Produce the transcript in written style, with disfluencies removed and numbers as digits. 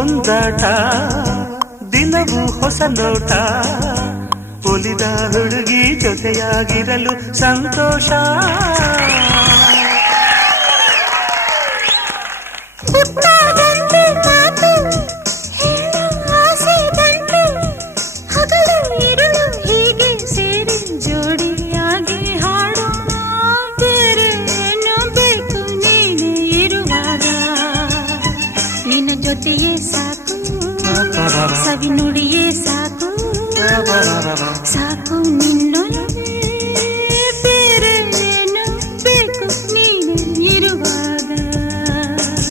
ಒಂದಾಟ ದಿನವೂ ಹೊಸ ನೋಟ ಒಲಿದ ಹುಡುಗಿ ಜೊತೆಯಾಗಿರಲು ಸಂತೋಷ ಜೊತೆಯೇ ಸಾಕು ಸವಿ ನುಡಿಯೇ ಸಾಕು ಸಾಕು ನಿನ್ನೊಲವೇ